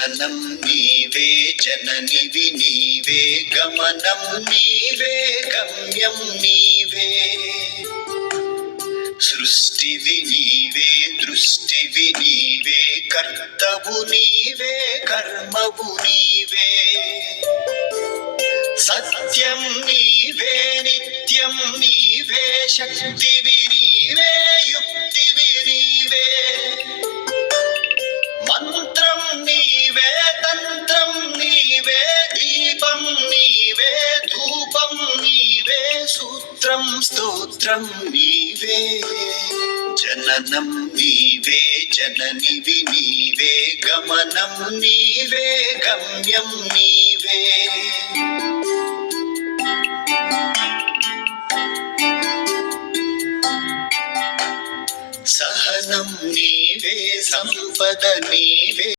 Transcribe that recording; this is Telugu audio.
జననం నీవే జననివి నీవే గమనం నీవే గమ్యం నీవే సృష్టివి నీవే దృష్టివి నీవే కర్తవు నీవే కర్మవు నీవే సత్యం నీవే నిత్యం నీవే శక్తివి నీవే యుక్తివి నీవే మంత్రం నీవే తంత్రం నీవే దీపం నీవే ధూపం నీవే సూత్రం స్తోత్రం నీవే జననం నీవే జననివి నీవే గమనం నీవే గమ్యం నీవే సహనం నీవే సంపద నీవే